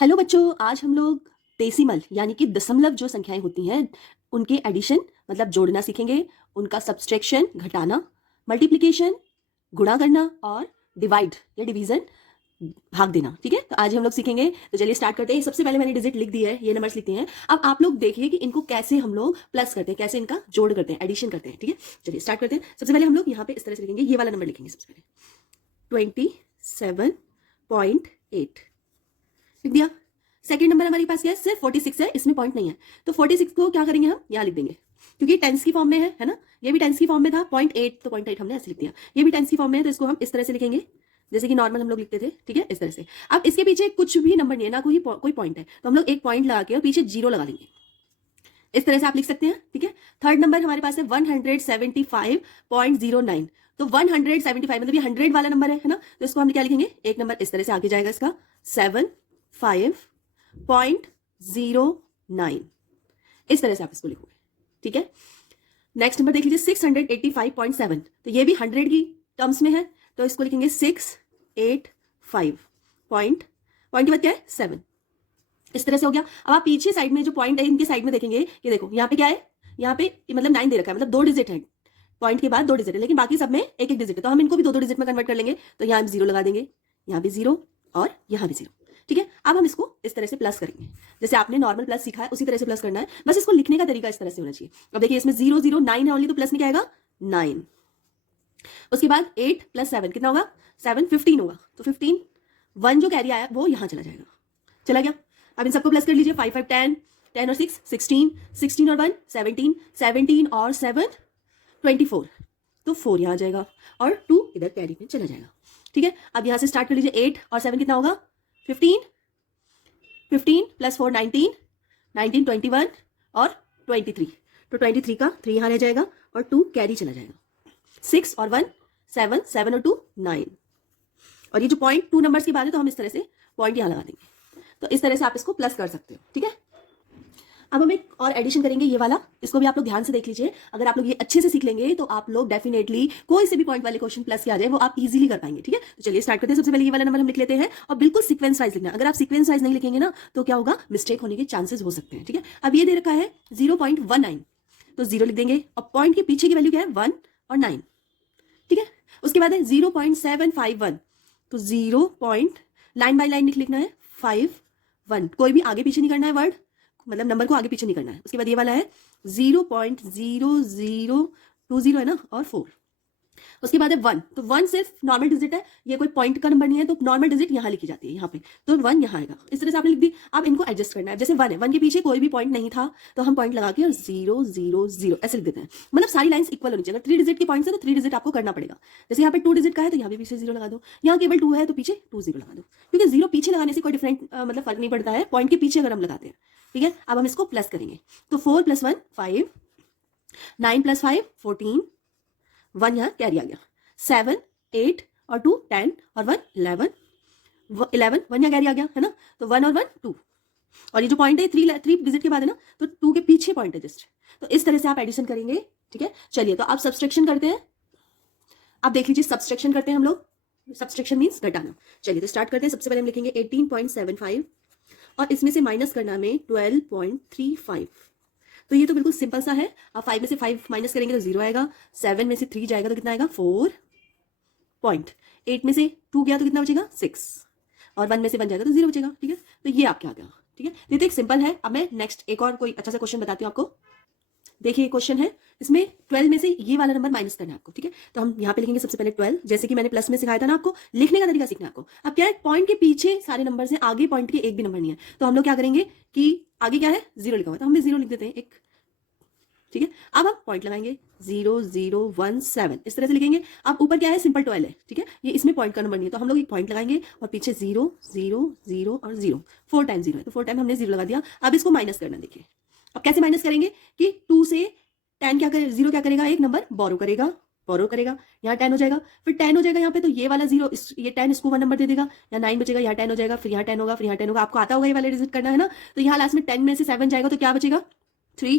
Hello बच्चों, आज हम लोग डेसिमल यानी कि दशमलव जो संख्याएं होती हैं उनके एडिशन मतलब जोड़ना सीखेंगे, उनका सब्सट्रैक्शन घटाना, मल्टीप्लिकेशन गुणा करना और डिवाइड या डिवीजन भाग देना। ठीक है, तो आज हम लोग सीखेंगे। तो चलिए स्टार्ट करते हैं। सबसे पहले मैंने डिजिट लिख दी है, ये नंबर्स लिखते हैं। अब आप लोग देखिए कि इनको कैसे हम लोग प्लस करते हैं, कैसे इनका जोड़ करते हैं, एडिशन करते हैं। ठीक है, चलिए स्टार्ट करते हैं। सबसे पहले हम लोग यहाँ पे इस तरह से लिखेंगे, ये वाला नंबर लिखेंगे। सबसे पहले 27.8 लिख दिया। सेकंड नंबर हमारे पास क्या है, सिर्फ 46 है, इसमें पॉइंट नहीं है। तो 46 को क्या करेंगे, हम यहाँ लिख देंगे, क्योंकि टेंस की फॉर्म में है ना। ये भी टेंस की फॉर्म में था, 0.8 तो 0.8 हमने ऐसे लिख दिया। ये भी टेंस की फॉर्म में है, तो इसको हम इस तरह से लिखेंगे जैसे कि नॉर्मल हम लोग लिखते थे। ठीक है, इस तरह से। अब इसके पीछे कुछ भी नंबर नहीं है ना, कोई पॉइंट है, तो हम लोग एक पॉइंट लगा के और पीछे जीरो लगा देंगे। इस तरह से आप लिख सकते हैं। ठीक है, थर्ड नंबर हमारे पास है 175.09। तो 175 मतलब ये 100 वाला नंबर है ना, तो इसको हम क्या लिखेंगे, एक नंबर इस तरह से आगे जाएगा, इसका 75.09, इस तरह से आप इसको लिखोगे। ठीक है, नेक्स्ट नंबर देख लीजिए 685.7। तो ये भी 100 की टर्म्स में है, तो इसको लिखेंगे 685 पॉइंट के बाद क्या है 7। इस तरह से हो गया। अब आप पीछे साइड में जो पॉइंट है इनके साइड में देखेंगे, ये देखो यहाँ पे क्या है, यहाँ पे मतलब 9 दे रखा है, मतलब 2 डिजिट है, पॉइंट के बाद 2 डिजिट है, लेकिन बाकी सब में एक एक डिजिट है। तो हम इनको भी 2 डिजिट में कन्वर्ट कर लेंगे। तो यहाँ हम 0 लगा देंगे, यहाँ भी 0 और यहाँ भी 0। ठीक है, अब हम इसको इस तरह से प्लस करेंगे, जैसे आपने नॉर्मल प्लस सीखा है उसी तरह से प्लस करना है, बस इसको लिखने का तरीका इस तरह से होना चाहिए। अब देखिए इसमें 0 0 9 है ओनली, तो प्लस में क्या आएगा 9। उसके बाद 8 + 7 कितना होगा, 7 15 होगा। तो 15 1 जो कैरी आया वो यहाँ चला जाएगा, चला गया। अब इन सबको प्लस कर लीजिए, 5 5 10, 10 और 6 16, 16 और 1 17, 17 और 7 24, तो 4 यहाँ आ जाएगा और 2 इधर कैरी में चला जाएगा। ठीक है, अब यहाँ से स्टार्ट कर लीजिए, 8 और 7 कितना होगा 15, 15 + 4 19, 19 21 और 23, तो 23 का 3 यहाँ रह जाएगा और 2 कैरी चला जाएगा। 6 और 1 7, 7 और 2 9, और ये जो पॉइंट 2 नंबर्स की बात है, तो हम इस तरह से पॉइंट यहाँ लगा देंगे। तो इस तरह से आप इसको प्लस कर सकते हो। ठीक है, अब हम एक और एडिशन करेंगे, ये वाला, इसको भी आप लोग ध्यान से देख लीजिए। अगर आप लोग ये अच्छे से सीख लेंगे तो आप लोग डेफिनेटली कोई से भी पॉइंट वाले क्वेश्चन प्लस के आ जाए वो आप इजीली कर पाएंगे। ठीक है, तो चलिए स्टार्ट करते हैं। सबसे पहले ये वाला नंबर हम लिख लेते हैं और बिल्कुल सीक्वेंस वाइज लिखना। अगर आप सीक्वेंस वाइज नहीं लिखेंगे ना तो क्या होगा, मिस्टेक होने के चांसेस हो सकते हैं। ठीक है, अब ये दे रखा है 0.19, तो 0 लिख देंगे और पॉइंट के पीछे की वैल्यू क्या है 1 और 9। ठीक है, उसके बाद है 0.751, तो 0 लाइन बाय लाइन लिखना है 5 1, कोई भी आगे पीछे नहीं करना है वर्ड, मतलब नंबर को आगे पीछे नहीं करना है। उसके बाद ये वाला है 0.0020 है ना, और 4। उसके बाद है 1, तो 1 सिर्फ नॉर्मल डिजिट है, ये कोई पॉइंट का नंबर नहीं है, तो नॉर्मल डिजिट यहाँ लिखी जाती है, यहाँ पे तो 1 यहाँ आएगा। इस तरह से आपने लिख दी। अब इनको एडजस्ट करना है, जैसे 1 है, 1 के पीछे कोई भी पॉइंट नहीं था, तो हम पॉइंट लगा के और 0 0 0 ऐसे लिख देते हैं। मतलब सारी लाइंस इक्वल होनी चाहिए। अगर 3 डिजिट के पॉइंट है तो 3 डिजिट आपको करना पड़ेगा। जैसे यहाँ पे 2 डिजिट का है तो यहाँ पे पीछे 0 लगा दो, यहाँ केवल 2 है तो पीछे 2 0 लगा दो, क्योंकि 0 पीछे लगाने से कोई डिफरेंट मतलब फर्क नहीं पड़ता है, पॉइंट के पीछे अगर हम लगाते हैं। ठीक है, अब हम इसको प्लस करेंगे, तो 4 + 1 5, 9 + 5 14, 1 यहाँ कैरी आ गया, 7 8 और 2 10 और 1 11, 11 1 यहाँ कैरी आ गया है ना, तो 1 और 1 2, और ये जो पॉइंट है 3 डिजिट के बाद है ना, तो 2 के पीछे पॉइंट है जस्ट। तो इस तरह से आप एडिशन करेंगे। ठीक है, चलिए तो आप सब्सट्रैक्शन करते हैं। आप देख लीजिए, सब्सट्रैक्शन करते हैं हम लोग, सब्सट्रैक्शन मीन्स घटाना। चलिए तो स्टार्ट करते हैं। सबसे पहले हम लिखेंगे 18.75 और इसमें से माइनस करना हमें 12.35। तो ये तो बिल्कुल सिंपल सा है। अब 5 में से 5 माइनस करेंगे तो 0 आएगा, 7 में से 3 जाएगा तो कितना आएगा 4 पॉइंट, 8 में से 2 गया तो कितना बचेगा 6, और 1 में से 1 जाएगा तो 0 बचेगा। ठीक है, तो ये आपके आ गया। ठीक है, ये तो एक सिंपल है। अब मैं नेक्स्ट एक और कोई अच्छा सा क्वेश्चन बताती हूँ आपको। देखिए क्वेश्चन है, इसमें 12 में से ये वाला नंबर माइनस करना है आपको। ठीक है, तो हम यहाँ पे लिखेंगे सबसे पहले 12, जैसे कि मैंने प्लस में सिखाया था ना आपको, लिखने का तरीका सीखना है आपको। अब क्या है, पॉइंट के पीछे सारे नंबर हैं, आगे पॉइंट के एक भी नंबर नहीं है, तो हम लोग क्या करेंगे कि आगे क्या है 0 लिखा हुआ है, तो हम भी 0 लिख देते हैं एक। ठीक है, अब हम पॉइंट लगाएंगे 0 0 1 7, इस तरह से लिखेंगे। अब ऊपर क्या है, सिंपल 12 है। ठीक है, ये इसमें पॉइंट का नंबर नहीं है, तो हम लोग एक पॉइंट लगाएंगे और पीछे 0 0 0 और 0, 4 टाइम 0 है, तो 4 टाइम हमने 0 लगा दिया। अब इसको माइनस करना, देखिए अब कैसे माइनस करेंगे कि 2 से 10 क्या करे, 0 क्या करेगा, एक नंबर बोरो करेगा, यहाँ 10 हो जाएगा, फिर 10 हो जाएगा यहाँ पे, तो ये वाला 0 ये 10 इसको 1 नंबर दे देगा, या 9 बचेगा, यहाँ 10 हो जाएगा, फिर यहाँ 10 होगा, फिर यहाँ 10 होगा। आपको आता होगा ये वाला डिजिट करना है ना, तो यहाँ लास्ट में 10 में से 7 जाएगा तो क्या बचेगा 3,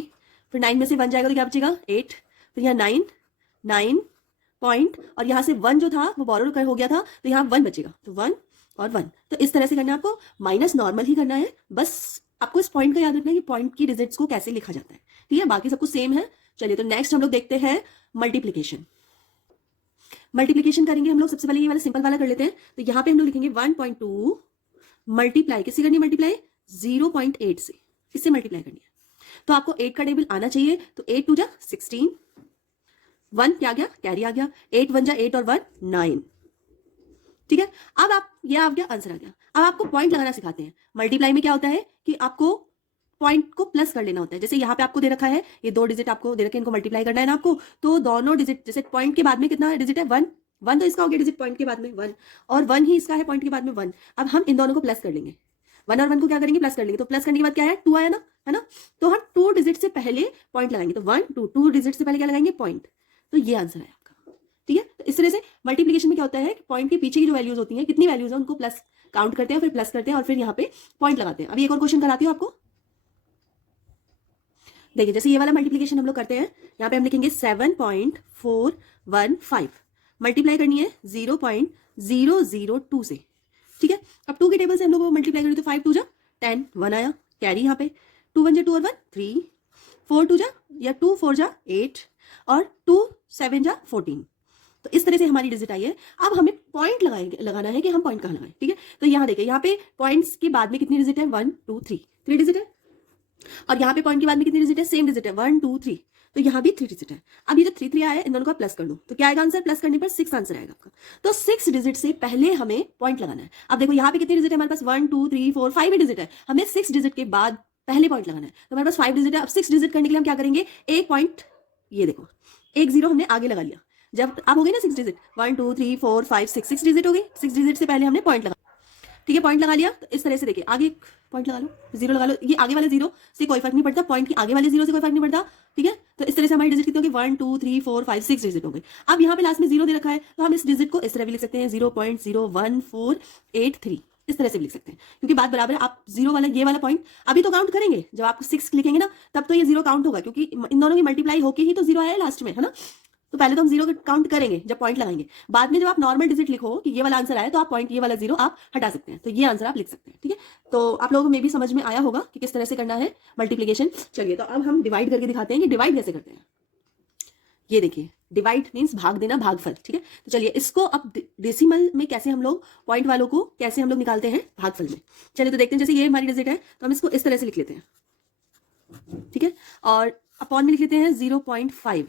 फिर 9 में से 1 जाएगा तो क्या बचेगा 8, फिर यहाँ 9 पॉइंट, और यहाँ से 1 जो था वो बोरो हो गया था, तो यहाँ 1 बचेगा, तो 1 और 1। तो इस तरह से करना है आपको, माइनस नॉर्मल ही करना है, बस आपको इस पॉइंट का याद रखना है कि पॉइंट की डिजिट्स को कैसे लिखा जाता है, ठीक है, बाकी सब कुछ सेम है। चलिए तो नेक्स्ट हम लोग देखते हैं मल्टीप्लीकेशन। मल्टीप्लीकेशन करेंगे हम लोग, सबसे पहले ये वाला सिंपल वाला कर लेते हैं। तो यहाँ पे हम लोग लिखेंगे 1.2 मल्टीप्लाई, किससे करनी है मल्टीप्लाई, 0.8 से, इससे मल्टीप्लाई करनी है। तो आपको 8 का टेबल आना चाहिए, तो 8 2 जा 16, 1 क्या गया, कैरी आ गया, 8 1 जा 8 और 1 9, ठीक है। अब आप, ये आ गया आंसर आ गया। अब आपको पॉइंट लगाना सिखाते हैं। मल्टीप्लाई में क्या होता है कि आपको पॉइंट को प्लस कर लेना होता है। जैसे यहाँ पे आपको दे रखा है, ये 2 डिजिट आपको दे रखे हैं, इनको मल्टीप्लाई करना है ना आपको, तो दोनों डिजिट, जैसे पॉइंट के बाद में कितना डिजिट है 1, 1 तो इसका हो गया डिजिट पॉइंट के बाद में 1, और 1 ही इसका है पॉइंट के बाद में 1। अब हम इन दोनों को प्लस कर लेंगे, 1 और 1 को क्या करेंगे, प्लस कर लेंगे। तो प्लस करने के बाद क्या है, 2 आया ना, है ना। तो हम 2 डिजिट से पहले पॉइंट लगाएंगे, तो 1 2, 2 डिजिट से पहले क्या लगाएंगे, पॉइंट। तो ये आंसर है आपका, ठीक है। तो इस तरह से मल्टीप्लिकेशन में क्या होता है, पॉइंट के पीछे की जो वैल्यूज होती हैं, कितनी वैल्यूज है, उनको प्लस काउंट करते हैं, फिर प्लस करते हैं, और फिर यहाँ पे पॉइंट लगाते हैं। अभी एक और क्वेश्चन कराती हूँ आपको, देखिए जैसे ये वाला मल्टीप्लिकेशन हम लोग करते हैं, यहाँ पे हम लिखेंगे 7.415, मल्टीप्लाई करनी है 0.002 से, ठीक है। अब 2 के टेबल से हम लोग मल्टीप्लाई करें, तो 5 2 जा 10, 1 आया, कैरी यहाँ पे, 2 1 जा 2 और 1 3, 4 2 जा, या 2 4 जा 8, और 2 7 जा 14। तो इस तरह से हमारी डिजिट आई है। अब हमें पॉइंट लगाना है कि हम पॉइंट कहाँ लगाएं, ठीक है। तो यहाँ देखिए, यहाँ पे पॉइंट्स के बाद में कितनी डिजिट है, 1 2 3, 3 डिजिट है, और यहाँ पे पॉइंट के बाद में कितनी डिजिट है, सेम डिजिट है 1 2 3, तो यहाँ भी 3 डिजिट है। अब ये जो 3 3 आया है, इन दोनों का प्लस कर लो, तो क्या आएगा आंसर, प्लस करने पर 6 आंसर आएगा आपका। तो 6 डिजिट से पहले हमें पॉइंट लगाना है। अब देखो यहाँ पे कितनी डिजिट है हमारे पास, 1 2 3 4 5 ही डिजिट है, हमें 6 डिजिट के बाद पहले पॉइंट लगाना है। तो हमारे पास 5 डिजिट है। अब 6 डिजिट करने के लिए हम क्या करेंगे, एक पॉइंट, ये देखो एक जीरो हमने आगे लगा लिया। जब अब हो गई ना 6 डिजिट, 1 2 3 4 5 6 डिजिट हो गई, 6 डिजिट से पहले हमने पॉइंट लगा, ठीक है, पॉइंट लगा लिया। तो इस तरह से देखिए, आगे पॉइंट लगा लो, जीरो लगा लो, ये आगे वाले जीरो से कोई फर्क नहीं पड़ता, पॉइंट की आगे वाले जीरो से कोई फर्क नहीं पड़ता, ठीक है। तो इस तरह से हमारी डिजिट कितनी होगी, 1 2 3 4 5 6 डिजिट हो गई। अब यहाँ पे लास्ट में जीरो दे रखा है, तो हम इस डिजिट को इस तरह भी लिख सकते हैं, 0.01483, इस तरह से भी लिख सकते हैं, क्योंकि बात बराबर है। आप जीरो वाला, ये वाला पॉइंट अभी तो काउंट करेंगे, जब आप 6 लिखेंगे ना, तब तो ये जीरो काउंट होगा, क्योंकि इन दोनों की मल्टीप्लाई होके ही तो जीरो आया लास्ट में, है ना। तो पहले तो हम जीरो काउंट करेंगे जब पॉइंट लगाएंगे, बाद में जब आप नॉर्मल डिजिट लिखो कि ये वाला आंसर आया, तो आप पॉइंट, ये वाला जीरो आप हटा सकते हैं, तो ये आंसर आप लिख सकते हैं, ठीक है। तो आप लोगों को में भी समझ में आया होगा कि किस तरह से करना है मल्टीप्लिकेशन। चलिए तो अब हम डिवाइड करके दिखाते हैं कि डिवाइड कैसे करते हैं। ये देखिए, डिवाइड मीन्स भाग देना, भागफल, ठीक है। तो चलिए इसको अब डेसिमल में कैसे हम लोग पॉइंट वालों को कैसे हम लोग निकालते हैं भागफल में। चलिए तो देखते हैं, जैसे ये हमारी डिजिट है, तो हम इसको इस तरह से लिख लेते हैं, ठीक है, और अपॉन में लिख लेते हैं 0.5,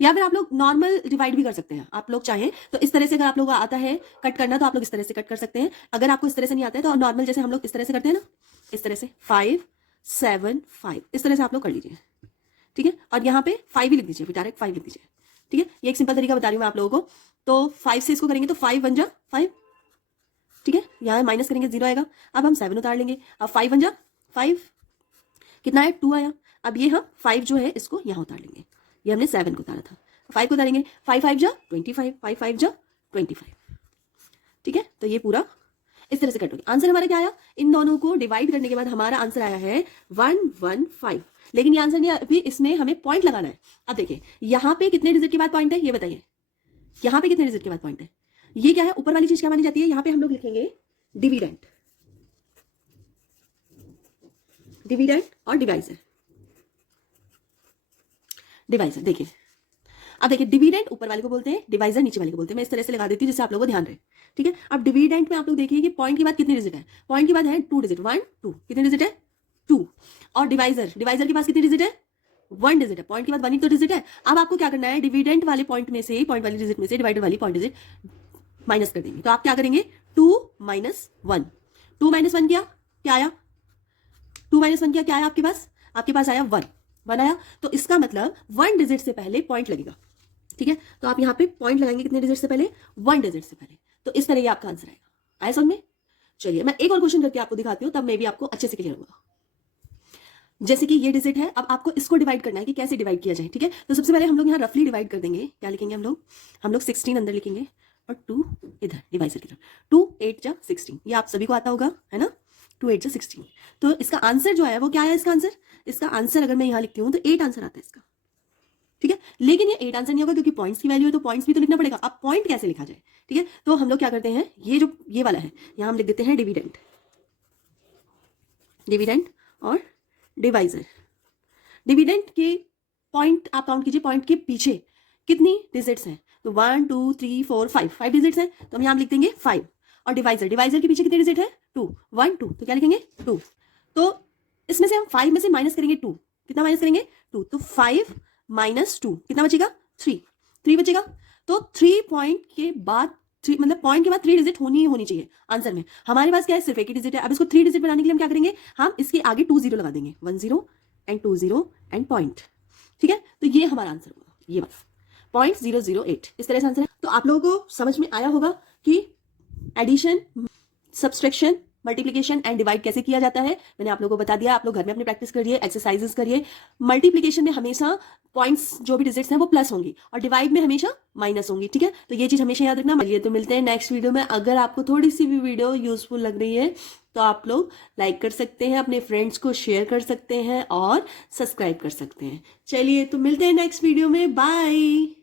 या फिर आप लोग नॉर्मल डिवाइड भी कर सकते हैं, आप लोग चाहें तो। इस तरह से अगर आप लोगों को आता है कट करना, तो आप लोग इस तरह से कट कर सकते हैं। अगर आपको इस तरह से नहीं आता है, तो नॉर्मल जैसे हम लोग इस तरह से करते हैं ना, इस तरह से 5 7 5, इस तरह से आप लोग कर लीजिए, ठीक है। और यहाँ पे 5 ही लिख दीजिए, फिर डायरेक्ट 5 लिख दीजिए, ठीक है। ये एक सिंपल तरीका बता रही हूँ मैं आप लोगों को। तो 5 से इसको करेंगे, तो 5 1 जा 5, ठीक है, यहाँ माइनस करेंगे 0 आएगा। अब हम 7 उतार लेंगे, अब 5 1 जा 5, कितना है 2 आया। अब ये हम 5 जो है इसको यहाँ उतार लेंगे, ये हमने 7 को उतारा था, 5 को उतारेंगे, 5 5 जा 25, 5 5 जा 25, ठीक है। तो ये पूरा इस तरह से कट होगी। आंसर हमारा क्या आया, इन दोनों को डिवाइड करने के बाद हमारा आंसर आया है 115। लेकिन ये आंसर नहीं, अभी इसमें हमें पॉइंट लगाना है। अब देखिए यहाँ पे कितने डिजिट के बाद पॉइंट है, ये बताइए, यहाँ पे कितने डिजिट के बाद पॉइंट है, ये क्या है, ऊपर वाली चीज क्या मानी जाती है, यहाँ पे हम लोग लिखेंगे डिविडेंड, डिविडेंड और डिवाइजर। डिवाइजर देखिए, अब देखिए डिविडेंड ऊपर वाले को बोलते हैं, डिवाइजर नीचे वाले को बोलते हैं। मैं इस तरह से लगा देती हूँ जिससे आप लोगों को ध्यान रहे, ठीक है। अब डिविडेंड में आप लोग देखिए कि पॉइंट के बाद कितनी डिजिट है, पॉइंट के बाद है 2 डिजिट, 1 2, कितनी डिजिट है 2। और डिवाइजर, डिवाइजर के पास कितनी डिजिट है 1 डिजिट है, पॉइंट के बाद 1 ही तो डिजिट है। अब आपको क्या करना है, डिविडेंड वाले पॉइंट में से, पॉइंट वाली डिजिट में से डिवाइडर वाली पॉइंट डिजिट माइनस कर देंगे। तो आप क्या करेंगे, 2 -1, 2 - 1 क्या आया, 2 - 1 क्या आया आपके पास, आपके पास आया 1 आया। तो इसका मतलब 1 डिजिट से पहले पॉइंट लगेगा, ठीक है। तो आप यहाँ पे पॉइंट लगाएंगे कितने डिजिट से पहले, 1 डिजिट से पहले। तो इस तरह ये आपका आंसर आएगा। आया समझ में। चलिए मैं एक और क्वेश्चन करके आपको दिखाती हूँ, तब मैं भी आपको अच्छे से क्लियर होगा। जैसे कि ये डिजिट है, अब आपको इसको डिवाइड करना है कि कैसे डिवाइड किया जाए, ठीक है। तो सबसे पहले हम लोग यहाँ रफली डिवाइड कर देंगे। क्या लिखेंगे हम लोग 16 अंदर लिखेंगे और 2 इधर डिवाइजर की तरफ। 2 8 जा 16, ये आप सभी को आता होगा, है ना। 2 8 जा 16। तो इसका आंसर जो है वो क्या है, इसका आंसर अगर मैं यहाँ लिखती हूँ तो 8 आंसर आता है इसका, ठीक है, लेकिन ये 8 आंसर नहीं होगा क्योंकि पॉइंट्स की वैल्यू है तो पॉइंट्स भी तो लिखना पड़ेगा। अब पॉइंट कैसे लिखा जाए, ठीक है, तो हम लोग क्या करते हैं, ये जो ये वाला है यहाँ हम लिख देते हैं डिविडेंड, डिविडेंड और डिवाइजर। डिविडेंड के पॉइंट आप काउंट कीजिए, पॉइंट के पीछे कितनी डिजिट्स हैं, तो 1 2 3 4 5 डिजिट्स हैं, तो हम यहाँ लिख देंगे 5। और डिवाइजर, डिवाइजर के पीछे कितनी डिजिट है, 2, 1 2, तो क्या लिखेंगे 2। तो इसमें से हम 5 में से माइनस करेंगे 2, कितना माइनस करेंगे 2, तो 5 माइनस 2 कितना बचेगा 3 बचेगा। तो 3 पॉइंट के बाद 3 मतलब पॉइंट के बाद 3 डिजिट होनी ही होनी चाहिए आंसर में। हमारे पास क्या है, सिर्फ एक ही डिजिट है। अब इसको 3 डिजिट बनाने के लिए हम क्या करेंगे, हम इसके आगे 2 0 लगा देंगे, 1 0 एंड 2 0 एंड पॉइंट, ठीक है, तो ये हमारा आंसर होगा, ये बस 0.008 इस तरह से आंसर है। तो आप लोगों को समझ में आया होगा कि addition, subtraction, multiplication and divide कैसे किया जाता है। मैंने आप लोगों को बता दिया, आप लोग घर में अपनी प्रैक्टिस करिए, एक्सरसाइजेस करिए। मल्टीप्लिकेशन में हमेशा पॉइंट्स जो भी डिजिट्स हैं वो प्लस होंगी और डिवाइड में हमेशा माइनस होंगी, ठीक है, तो ये चीज हमेशा याद रखना। चलिए तो मिलते हैं नेक्स्ट वीडियो में। अगर आपको थोड़ी सी भी वीडियो यूजफुल लग रही है तो आप लोग लाइक कर सकते हैं, अपने फ्रेंड्स को शेयर कर सकते हैं और सब्सक्राइब कर सकते हैं। चलिए तो मिलते हैं नेक्स्ट वीडियो में, बाय।